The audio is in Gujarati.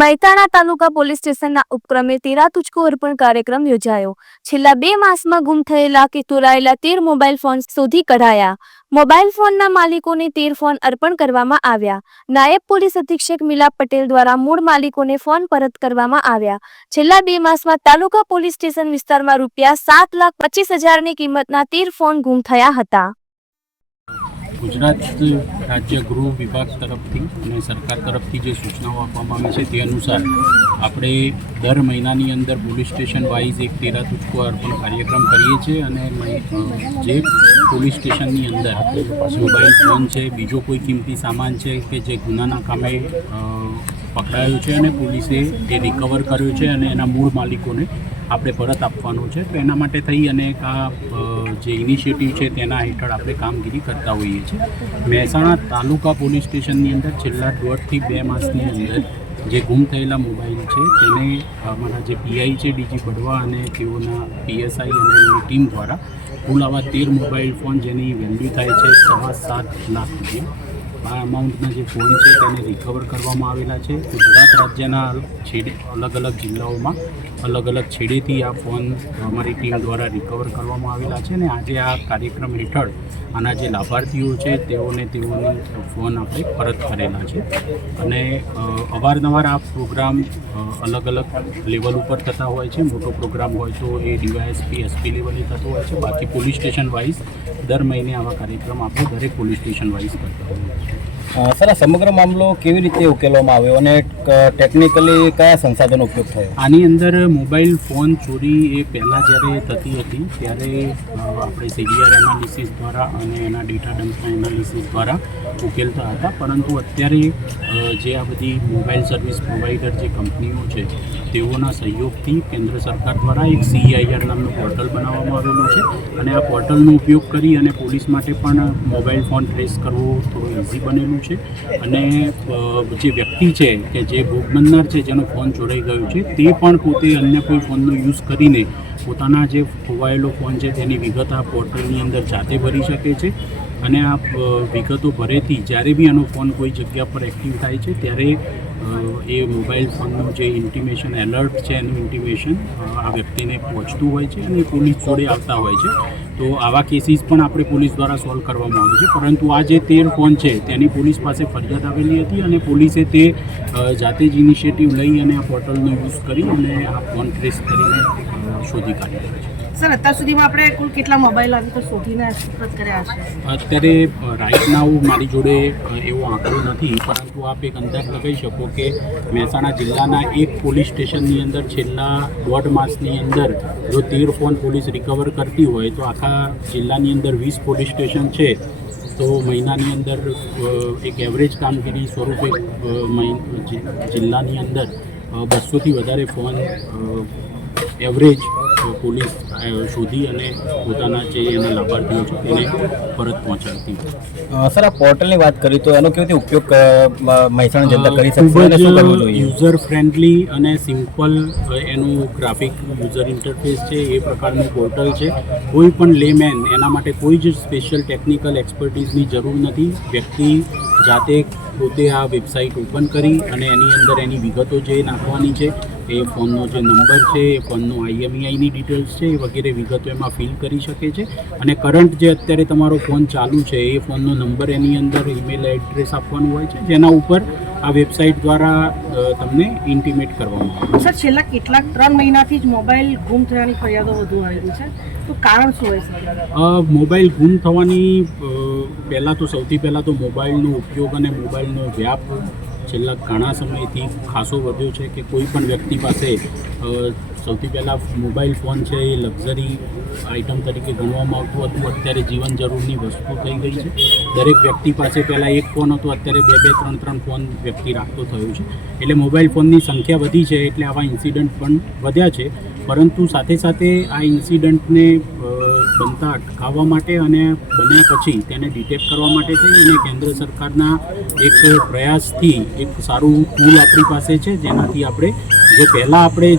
મહેસાણા તાલુકા પોલીસ સ્ટેશનના ઉપક્રમે તેરા તુચકો અર્પણ કાર્યક્રમ યોજાયો છેલ્લા બે માસમાં ગુમ થયેલા કે ચોરાયેલા તેર મોબાઈલ ફોન શોધી કઢાયા મોબાઈલ ફોનના માલિકોને તેર ફોન અર્પણ કરવામાં આવ્યા નાયબ પોલીસ અધિક્ષક મિલા પટેલ દ્વારા મૂળ માલિકોને ફોન પરત કરવામાં આવ્યા છેલ્લા બે માસમાં તાલુકા પોલીસ સ્ટેશન વિસ્તારમાં રૂપિયા સાત લાખ પચીસ હજારની કિંમતના તેર ફોન ગુમ થયા હતા ગુજરાત રાજ્ય ગૃહ વિભાગ તરફથી અને સરકાર તરફથી જે સૂચનાઓ આપવામાં આવી છે તે અનુસાર આપણે દર મહિનાની અંદર પોલીસ સ્ટેશન વાઇઝ એક તેરા તુચકો અર્પણ કાર્યક્રમ કરીએ છીએ અને જે પોલીસ સ્ટેશનની અંદર મોબાઈલ ફોન છે બીજો કોઈ કિંમતી સામાન છે કે જે ગુનાના કામે પકડાયો છે અને પોલીસે તે રિકવર કર્યો છે અને એના મૂળ માલિકોને આપણે પરત આપવાનો છે તો એના માટે થઈ અને આ જે ઇનિશિયેટિવ છે તેના હેઠળ આપણે કામગીરી કરતા હોઈએ છીએ મહેસાણા તાલુકા પોલીસ સ્ટેશનની અંદર છેલ્લા દોઢથી બે માસની અંદર જે ગુમ થયેલા મોબાઈલ છે તેને અમારા જે પીઆઈ છે ડીજી બડવા અને તેઓના પીએસઆઈ અને એમની ટીમ દ્વારા કુલ આવા તેર મોબાઈલ ફોન જેની વેલ્યુ થાય છે સવા સાત લાખ રૂપિયા આ અમાઉન્ટના જે ફોન છે તેને રિકવર કરવામાં આવેલા છે ગુજરાત રાજ્યના છેડે અલગ અલગ જિલ્લાઓમાં અલગ અલગ છેડેથી આ ફોન અમારી ટીમ દ્વારા રિકવર કરવામાં આવેલા છે અને આજે આ કાર્યક્રમ હેઠળ આના જે લાભાર્થીઓ છે તેઓને તેઓની ફોન આપણે પરત કરેલા છે અને અવારનવાર આ પ્રોગ્રામ અલગ અલગ લેવલ ઉપર થતા હોય છે મોટો પ્રોગ્રામ હોય તો એ ડીવાયએસપી એસપી લેવલે થતો હોય છે બાકી પોલીસ સ્ટેશન વાઇઝ દર મહિને આવા કાર્યક્રમ આપણે દરેક પોલીસ સ્ટેશન વાઇઝ કરતા હોઈએ છીએ સર આ સમગ્ર મામલો કેવી રીતે ઉકેલવામાં આવ્યો અને ટેકનિકલી કયા સંસાધનો ઉપયોગ થયો આની અંદર મોબાઈલ ફોન ચોરી એ પહેલાં જ્યારે થતી હતી ત્યારે આપણે સીડીઆર એનાલિસિસ દ્વારા અને એના ડેટા ડમ્પના એનાલિસિસ દ્વારા ઉકેલતા હતા પરંતુ અત્યારે જે આ બધી મોબાઈલ સર્વિસ પ્રોવાઈડર જે કંપનીઓ છે તેઓના સહયોગથી કેન્દ્ર સરકાર દ્વારા એક સીઆઈઆર નામનું પોર્ટલ બનાવવામાં આવેલું છે અને આ પોર્ટલનો ઉપયોગ કરી અને પોલીસ માટે પણ મોબાઈલ ફોન ટ્રેસ કરવો થોડું ઇઝી બનેલું છે અને જે વ્યક્તિ છે કે જે ભોગ બનનાર છે જેનો ફોન ચોરાઈ ગયો છે તે પણ પોતે અન્ય કોઈ ફોનનો યુઝ કરીને પોતાના જે ખોવાયેલો ફોન છે તેની વિગત આ પોર્ટલની અંદર જાતે ભરી શકે છે અને આ વિગતો ભરેથી જ્યારે બી એનો ફોન કોઈ જગ્યા પર એક્ટિવ થાય છે ત્યારે એ મોબાઈલ ફોનનું જે ઇન્ટિમેશન એલર્ટ છે એનું ઇન્ટિમેશન આ વ્યક્તિને પહોંચતું હોય છે અને પોલીસ જોડે આવતા હોય છે તો આવા કેસીસ પણ આપણે પોલીસ દ્વારા સોલ્વ કરવામાં આવે છે પરંતુ આ જે તેર ફોન છે તેની પોલીસ પાસે ફરિયાદ આવેલી હતી અને પોલીસે તે જાતે જ ઇનિશિયેટિવ લઈ અને આ પોર્ટલનો યુઝ કરી અને આ ફોન ટ્રેસ કરીને શોધી કાઢ્યો છે સર અત્યાર સુધીમાં આપણે કુલ કેટલા મોબાઈલ આવી તો શોધીને સુપ્રત કર્યા છે અત્યારે રાઈટ નાઉ મારી જોડે એવો આંકડો નથી પરંતુ આપ એક અંદાજ લગાવી શકો કે મહેસાણા જિલ્લાના એક પોલીસ સ્ટેશનની અંદર છેલ્લા દોઢ માસની અંદર જો તેર ફોન પોલીસ રિકવર કરતી હોય તો આખા જિલ્લાની અંદર વીસ પોલીસ સ્ટેશન છે તો મહિનાની અંદર એક એવરેજ કામગીરી સ્વરૂપે જિલ્લાની અંદર બસોથી વધારે ફોન એવરેજ પોલીસ શોધી અને પોતાના જે એના લાભાર્થીઓ છે એને પરત પહોંચાડતી સર આ પોર્ટલની વાત કરી તો એનો કેવી રીતે ઉપયોગ મહેસાણા જનતા કરી શકશે યુઝર ફ્રેન્ડલી અને સિમ્પલ એનું ગ્રાફિક યુઝર ઇન્ટરફેસ છે એ પ્રકારનું પોર્ટલ છે કોઈ પણ લેમેન એના માટે કોઈ જ સ્પેશિયલ ટેકનિકલ એક્સપર્ટીઝની જરૂર નથી વ્યક્તિ જાતે પોતે આ વેબસાઇટ ઓપન કરી અને એની અંદર એની વિગતો જે નાખવાની છે એ ફોનનો જે નંબર છે એ ફોનનો આઈએમઈઆઈની ડિટેલ્સ e છે એ વગેરે વિગતો એમાં ફિલ કરી શકે છે અને કરંટ જે અત્યારે તમારો ફોન ચાલુ છે એ ફોનનો નંબર એની અંદર ઈમેલ એડ્રેસ આપવાનું હોય છે જેના ઉપર આ વેબસાઇટ દ્વારા તમને ઇન્ટિમેટ કરવામાં આવે સર છેલ્લા કેટલાક ત્રણ મહિનાથી જ મોબાઈલ ગુમ થયાની ફરિયાદો વધુ આવી છે તો કારણ શું હોય મોબાઈલ ગુમ થવાની પહેલાં તો સૌથી પહેલાં તો મોબાઈલનો ઉપયોગ અને મોબાઈલનો વ્યાપ છેલ્લા ઘણા સમયથી ખાસો વધ્યો છે કે કોઈ પણ વ્યક્તિ પાસે સૌથી પહેલાં મોબાઈલ ફોન છે એ લક્ઝરી આઇટમ તરીકે ગણવામાં આવતું હતું અત્યારે જીવન જરૂરની વસ્તુ થઈ ગઈ છે દરેક વ્યક્તિ પાસે પહેલાં એક ફોન હતો અત્યારે બે બે ત્રણ ત્રણ ફોન વ્યક્તિ રાખતો થયો છે એટલે મોબાઈલ ફોનની સંખ્યા વધી છે એટલે આવા ઇન્સિડન્ટ પણ વધ્યા છે પરંતુ સાથે સાથે આ ઇન્સિડન્ટને બનતા અટકાવવા માટે અને બન્યા પછી તેને ડિટેક્ટ કરવા માટે થઈ અને કેન્દ્ર સરકારના એક પ્રયાસથી એક સારું ટૂલ આપણી પાસે છે જેનાથી આપણે જે પહેલાં આપણે